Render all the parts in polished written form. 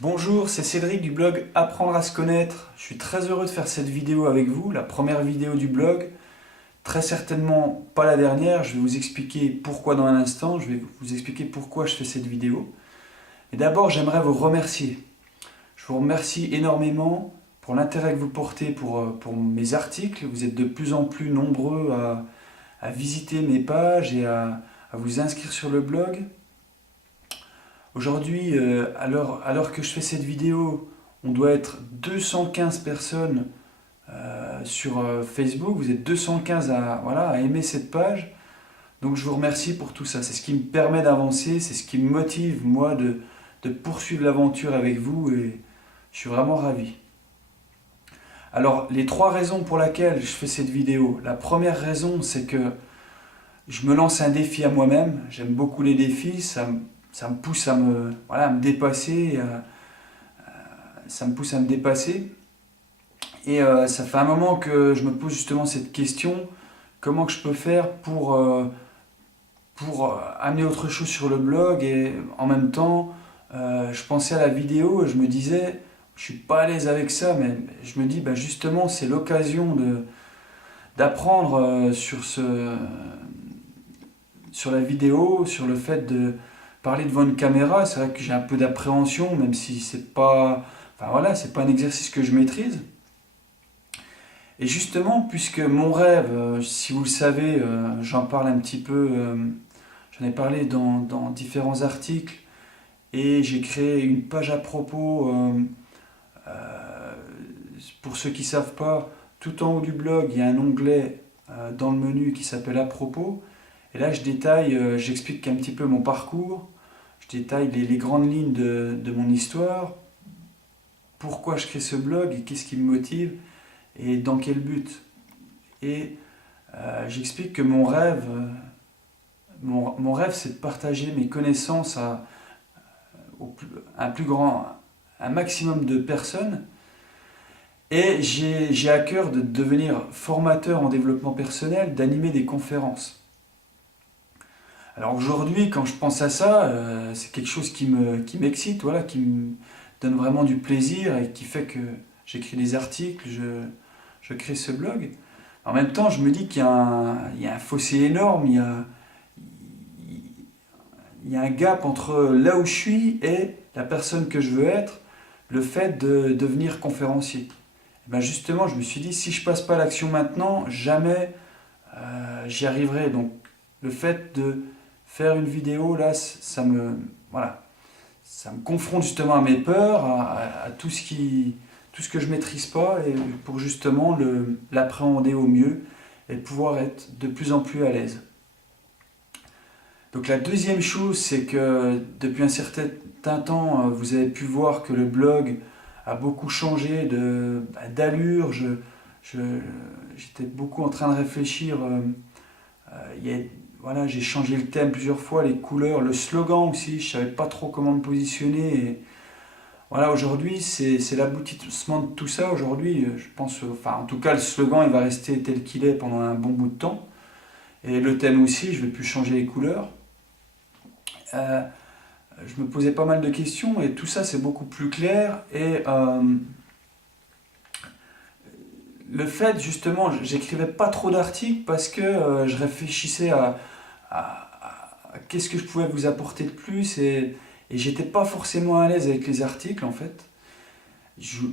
Bonjour, c'est Cédric du blog Apprendre à se connaître. Je suis très heureux de faire cette vidéo avec vous, la première vidéo du blog. Très certainement pas la dernière, je vais vous expliquer pourquoi dans un instant, je vais vous expliquer pourquoi je fais cette vidéo. Mais d'abord, j'aimerais vous remercier. Je vous remercie énormément pour l'intérêt que vous portez pour mes articles. Vous êtes de plus en plus nombreux à visiter mes pages et à vous inscrire sur le blog. Aujourd'hui, à l'heure que je fais cette vidéo, on doit être 215 personnes sur Facebook. Vous êtes 215 à aimer cette page. Donc je vous remercie pour tout ça. C'est ce qui me permet d'avancer, c'est ce qui me motive, moi, de poursuivre l'aventure avec vous et je suis vraiment ravi. Alors, les trois raisons pour lesquelles je fais cette vidéo. La première raison, c'est que je me lance un défi à moi-même. J'aime beaucoup les défis, ça me pousse à me dépasser, ça me pousse à me dépasser. Et ça fait un moment que je me pose justement cette question, comment que je peux faire pour amener autre chose sur le blog et en même temps, je pensais à la vidéo et je me disais, je suis pas à l'aise avec ça, mais je me dis, justement, c'est l'occasion d'apprendre sur la vidéo, sur le fait de parler devant une caméra. C'est vrai que j'ai un peu d'appréhension, même si c'est pas un exercice que je maîtrise. Et justement, puisque mon rêve, si vous le savez, j'en parle un petit peu, j'en ai parlé dans différents articles, et j'ai créé une page à propos, euh, pour ceux qui ne savent pas, tout en haut du blog, il y a un onglet dans le menu qui s'appelle à propos, et là je détaille, j'explique un petit peu mon parcours, je détaille les grandes lignes de mon histoire, pourquoi je crée ce blog et qu'est-ce qui me motive, et dans quel but. Et j'explique que mon rêve, c'est de partager mes connaissances un maximum de personnes. Et j'ai à cœur de devenir formateur en développement personnel, d'animer des conférences. Alors aujourd'hui, quand je pense à ça, c'est quelque chose qui m'excite, voilà, qui me donne vraiment du plaisir et qui fait que j'écris des articles, je crée ce blog. En même temps, je me dis qu'il y a un fossé énorme, il y a un gap entre là où je suis et la personne que je veux être, le fait de devenir conférencier. Et ben justement, je me suis dit, si je passe pas à l'action maintenant, jamais j'y arriverai. Donc le fait de faire une vidéo, là, voilà, ça me confronte justement à mes peurs, à tout ce que je maîtrise pas, et pour justement l'appréhender au mieux et pouvoir être de plus en plus à l'aise. Donc la deuxième chose, c'est que depuis un certain temps, vous avez pu voir que le blog a beaucoup changé d'allure. J'étais beaucoup en train de réfléchir. Voilà, j'ai changé le thème plusieurs fois, les couleurs, le slogan aussi. Je ne savais pas trop comment me positionner. Et voilà, aujourd'hui, c'est l'aboutissement de tout ça. Aujourd'hui, je pense, enfin, en tout cas, le slogan, il va rester tel qu'il est pendant un bon bout de temps. Et le thème aussi, je ne vais plus changer les couleurs. Euh, je me posais pas mal de questions et tout ça c'est beaucoup plus clair. Et le fait justement, j'écrivais pas trop d'articles parce que je réfléchissais à qu'est-ce que je pouvais vous apporter de plus et j'étais pas forcément à l'aise avec les articles en fait. Je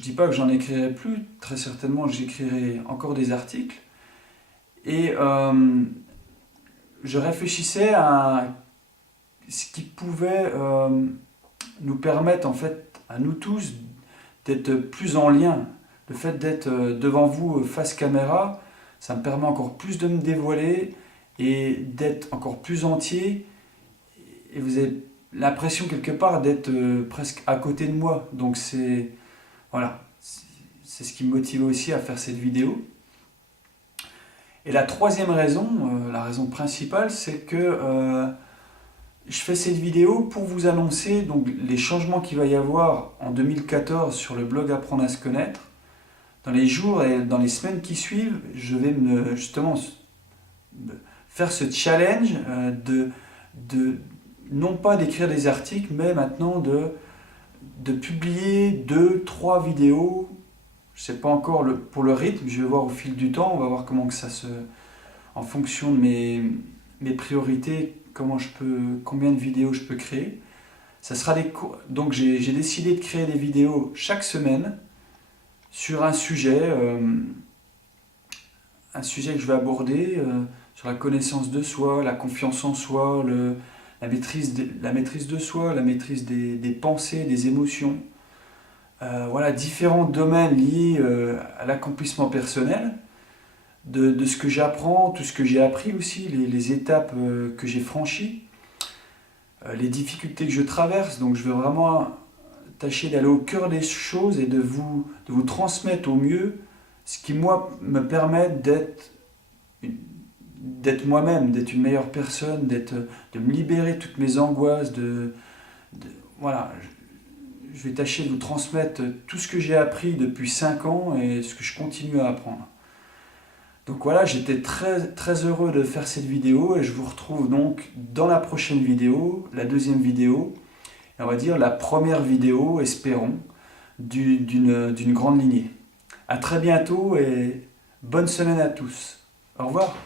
dis pas que j'en écrirai plus, très certainement j'écrirai encore des articles. Et je réfléchissais à ce qui pouvait nous permettre en fait à nous tous d'être plus en lien. Le fait d'être devant vous face caméra, ça me permet encore plus de me dévoiler et d'être encore plus entier. Et vous avez l'impression quelque part d'être presque à côté de moi. Donc voilà, c'est ce qui me motive aussi à faire cette vidéo. Et la troisième raison, la raison principale, c'est que je fais cette vidéo pour vous annoncer donc, les changements qu'il va y avoir en 2014 sur le blog Apprendre à se connaître. Dans les jours et dans les semaines qui suivent, je vais justement faire ce challenge non pas d'écrire des articles, mais maintenant de publier 2, 3 vidéos. Je sais pas encore pour le rythme, je vais voir au fil du temps, on va voir comment que ça se... En fonction de mes priorités, combien de vidéos je peux créer. Ça sera donc j'ai décidé de créer des vidéos chaque semaine sur un sujet que je vais aborder, sur la connaissance de soi, la confiance en soi, la maîtrise de soi, la maîtrise des pensées, des émotions. Voilà, différents domaines liés à l'accomplissement personnel, de ce que j'apprends, tout ce que j'ai appris aussi, les étapes que j'ai franchies, les difficultés que je traverse. Donc je vais vraiment tâcher d'aller au cœur des choses et de vous transmettre au mieux ce qui, moi, me permet d'être moi-même, d'être une meilleure personne, de me libérer de toutes mes angoisses, voilà, je vais tâcher de vous transmettre tout ce que j'ai appris depuis 5 ans et ce que je continue à apprendre. Donc voilà, j'étais très, très heureux de faire cette vidéo et je vous retrouve donc dans la prochaine vidéo, la deuxième vidéo, et on va dire la première vidéo, espérons, d'une grande lignée. À très bientôt et bonne semaine à tous. Au revoir.